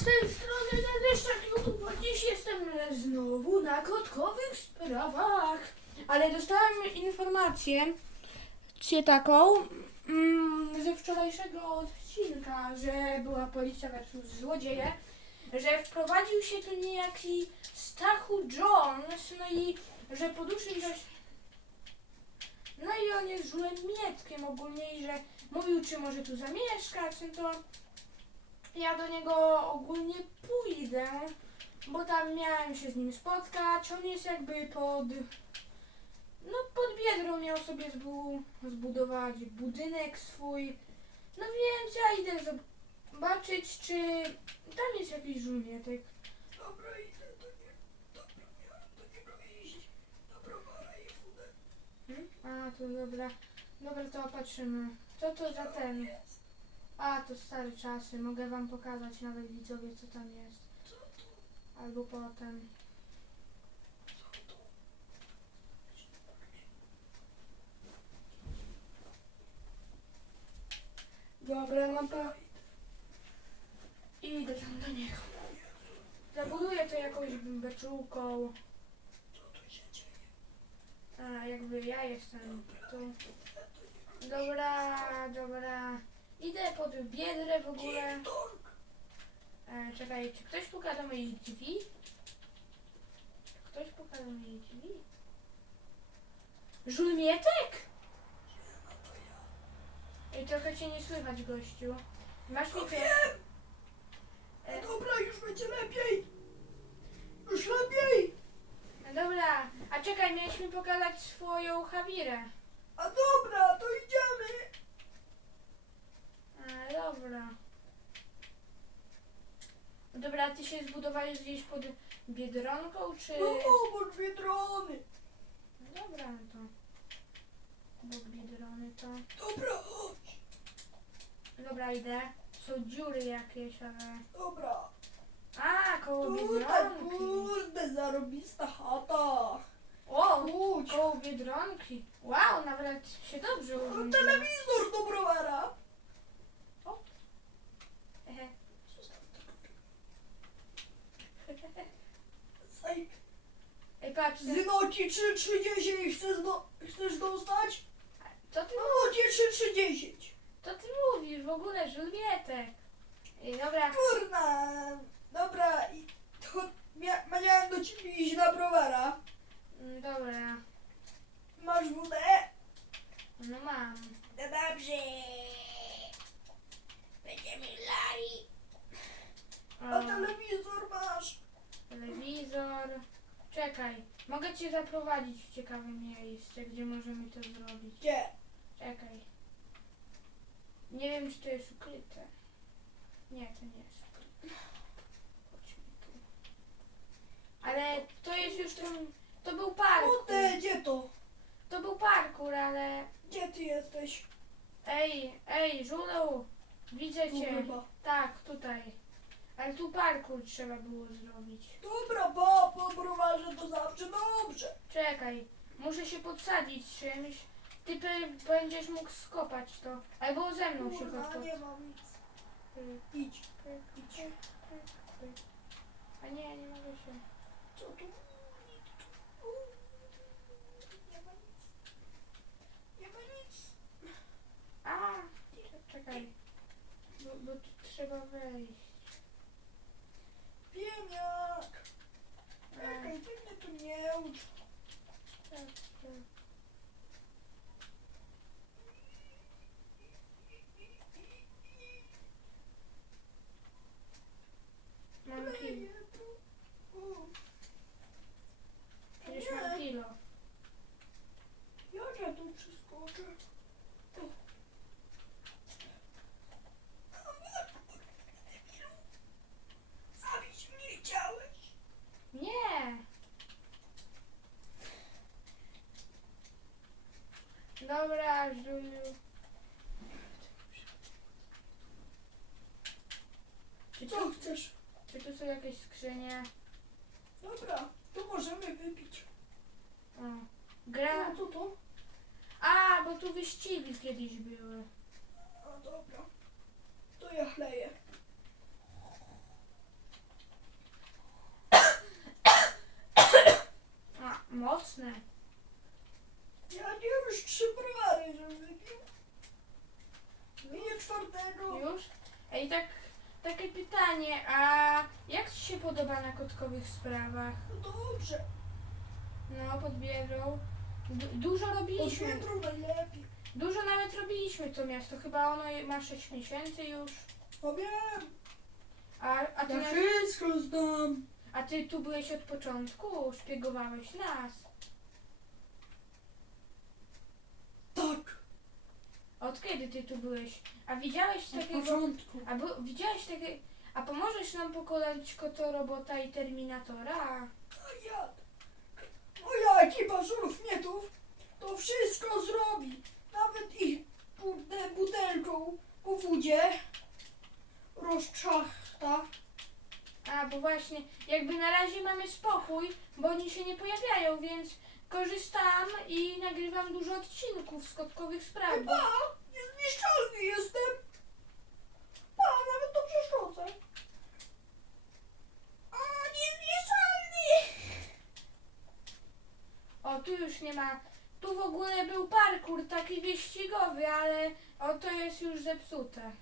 z tej strony Nadeszczak YouTube, dziś jestem znowu na kotkowych sprawach. Ale dostałem informację cię taką mm, ze wczorajszego odcinka, że była policja versus złodzieje, że wprowadził się tu niejaki Stachu Jones, no i że poduszył ilość no i on jest żulem mietkiem ogólnie i że mówił, czy może tu zamieszkać, no to ja do niego ogólnie pójdę, bo tam miałem się z nim spotkać. On jest jakby pod. No, pod biedrą miał sobie zbu zbudować budynek swój. No więc ja idę zobaczyć, czy tam jest jakiś żulmietek. Dobra, idę do nie. Dobra, miałem do niego iść. Dobra, para i wódę. Hmm? A, to dobra. Dobra, to opatrzymy. Co to za ten? Jest. To stare czasy. Mogę wam pokazać nawet widzowie, co tam jest. Co tu? Albo potem. Co tu? Dobra, no to idę tam do niego. Zabuduję to jakąś beczułką. Co tu się dzieje? A, jakby ja jestem tu. Dobra, dobra. Idę pod biedrę w ogóle. E, czekaj, czy ktoś puka do moich drzwi? Czy ktoś puka do moich drzwi? Żulmietek? No. Ej, trochę cię nie słychać, gościu. Masz mi No to... wiem. E, No dobra, już będzie lepiej. Już lepiej. no dobra, a czekaj, miałeś mi pokazać swoją Hawirę. A dobra, to idziemy. A, dobra. No Dobra, a ty się zbudowałeś gdzieś pod Biedronką, czy... No obok Biedrony. No dobra, no to... Obok Biedrony to... Dobra, chodź. Dobra, idę. Są dziury jakieś, ale... Dobra. A, koło Tutaj, Biedronki. kurde, zarobista chata. O, Chodź. koło Biedronki. Wow, nawet się dobrze No, urządziło. telewizor do browara. Ten- Zynoci 330 chcesz, do, chcesz dostać? co ty, No ci 330. co ty mówisz? W ogóle żulwietek. Ej, dobra, Kurna. Dobra, i to mia, miałem do ciebie iść na browara. mm, dobra. Masz wódę? No mam. No dobrze. Będziemy lali. A telewizor masz? telewizor. Czekaj, mogę cię zaprowadzić w ciekawe miejsce, gdzie możemy to zrobić. Gdzie? Czekaj. Nie wiem, czy to jest ukryte. Nie, to nie jest ukryte. Chodźmy tu. Ale to jest już ten... To był parkour. Kurde, gdzie to? To był parkour, ale... Gdzie ty jesteś? Ej, ej, żulu! Widzę Tu cię. chyba. Tak, tutaj. Ale tu parkour trzeba było zrobić. Dobra, Czekaj, muszę się podsadzić czymś. Ty pe- będziesz mógł skopać to. Albo ze mną się Kurwa, podsadzić. nie mam nic. Idź. Idź. A nie, nie mogę się. Co tu? Nie ma nic. Nie ma nic. A, czekaj. Bo, bo tu trzeba wejść. Wiem jak. A, Czekaj, ty mnie tu nie ucz. Tak, Dobra, Żuniu. Czy tu, Co chcesz? czy tu są jakieś skrzynie? Dobra, to możemy wypić. Gra. No to to. A, bo tu wyścigi kiedyś były. A dobra. To ja chleję. A, mocne już trzy browary zrobił. Minie czwartego. Już? A i tak, takie pytanie, a jak Ci się podoba na kotkowych sprawach? No dobrze. No, pod Biedrą. Dużo robiliśmy. Pod najlepiej. Dużo nawet robiliśmy to miasto, chyba ono ma 6 miesięcy już. No A, a, ty ja nas, wszystko znam. a ty tu byłeś od początku, szpiegowałeś nas. Od kiedy ty tu byłeś? A widziałeś Od takiego... początku. A bu- widziałeś takie... A pomożesz nam pokonać kotorobota i Terminatora? A ja. Moja ekipa żulów mietów to wszystko zrobi. Nawet ich kurde butelką po wodzie rozczachta. A, bo właśnie, jakby na razie mamy spokój, bo oni się nie pojawiają, więc korzystam i nagrywam dużo odcinków z kotkowych spraw. Bo... Pa, niezniszczalny jestem. Pa, nawet to przeszkodzę. A, niezniszczalny. O, tu już nie ma. Tu w ogóle był parkour taki wyścigowy, ale o, to jest już zepsute.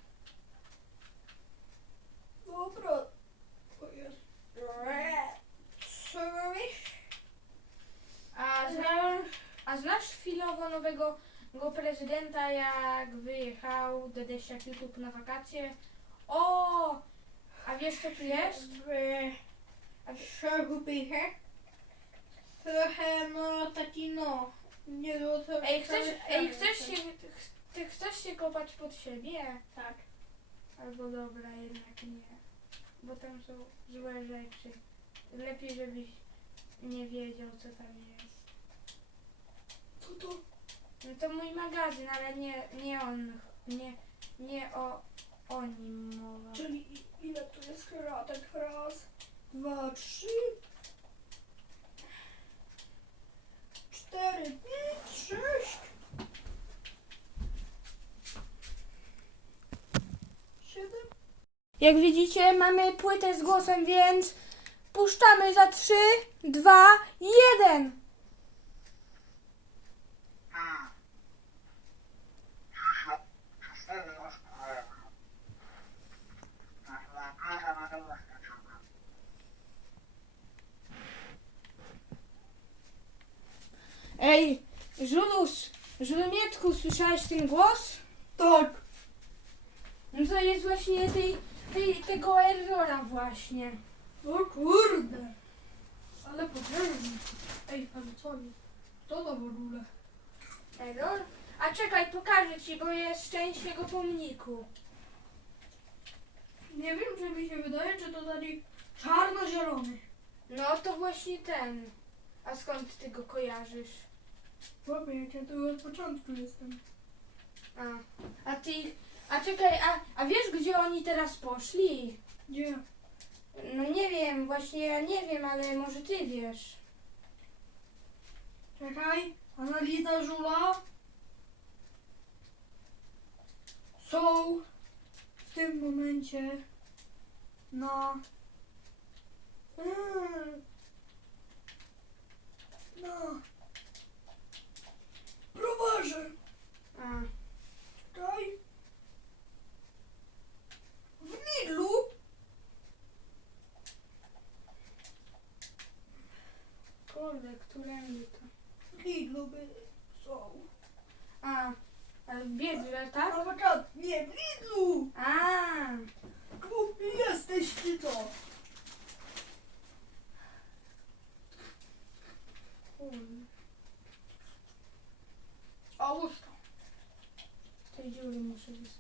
Dobra. To jest. Co robisz? A, zna, a znasz chwilowo nowego go prezydenta, jak wyjechał Dedesiak YouTube na wakacje? O! A wiesz co tu jest? A wie- Szarupychę. Trochę no taki no. Nie do tego. Ej, chcesz, ej, chcesz się, ty chcesz się kopać pod siebie? Tak. Albo dobra, jednak nie. Bo tam są złe rzeczy. Lepiej, żebyś nie wiedział, co tam jest. Co to? No to mój magazyn, ale nie, nie on, nie, nie o, o nim mowa. Czyli i- ile tu jest kratek? Raz, dwa, trzy. Cztery, pięć, sześć. Siedem. Jak widzicie, mamy płytę z głosem, więc puszczamy za 3, 2, 1. Ej, Żulus, Żulumietku, słyszałeś ten głos? Tak. No to jest właśnie tej, tej, tego errora właśnie. O kurde. Ale potężny. Ej, ale co jest? Co to w ogóle? Error? A czekaj, pokażę ci, bo jest część jego pomniku. Nie wiem, czy mi się wydaje, czy to taki czarno-zielony. No to właśnie ten. A skąd ty go kojarzysz? Chłopie, jak ja tu od początku jestem. A, a ty, a czekaj, a, a wiesz gdzie oni teraz poszli? Gdzie? No nie wiem, właśnie ja nie wiem, ale może ty wiesz. Czekaj, analiza żula. Są w tym momencie na Mm. na browarze. A, Czekaj. W Lidlu kurde, którędy to? w Lidlu by są. A, ale w Biedrze, tak? Na wakacje. Nie, w Lidlu! A, Głupi jesteś ty co? kurde, A łóżko. tej dziury muszę wyskoczyć.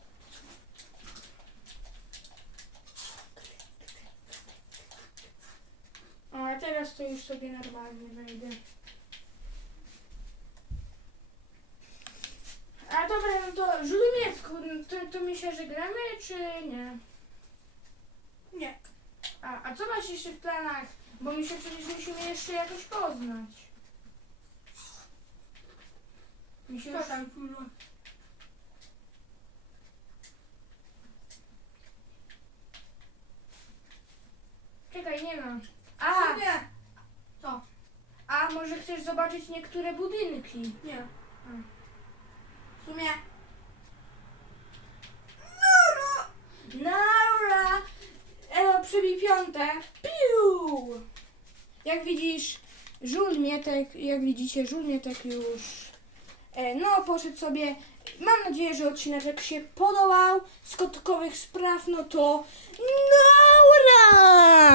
O, a teraz to już sobie normalnie wejdę. A dobra, no to Żulumiecku, no to, to my się żegnamy, czy nie? Nie. A, a co masz jeszcze w planach? Bo my się przecież musimy jeszcze jakoś poznać. Mi się już... Chwilę. Czekaj, nie ma. A, Nie. a może chcesz zobaczyć niektóre budynki? Nie. A. W sumie. Nara! Naura! Elo, przybij piąte. Piu! Jak widzisz, żul Mietek, jak widzicie, żul Mietek już e, no, poszedł sobie. Mam nadzieję, że odcinek się podobał. Z kotkowych spraw, no to Naura!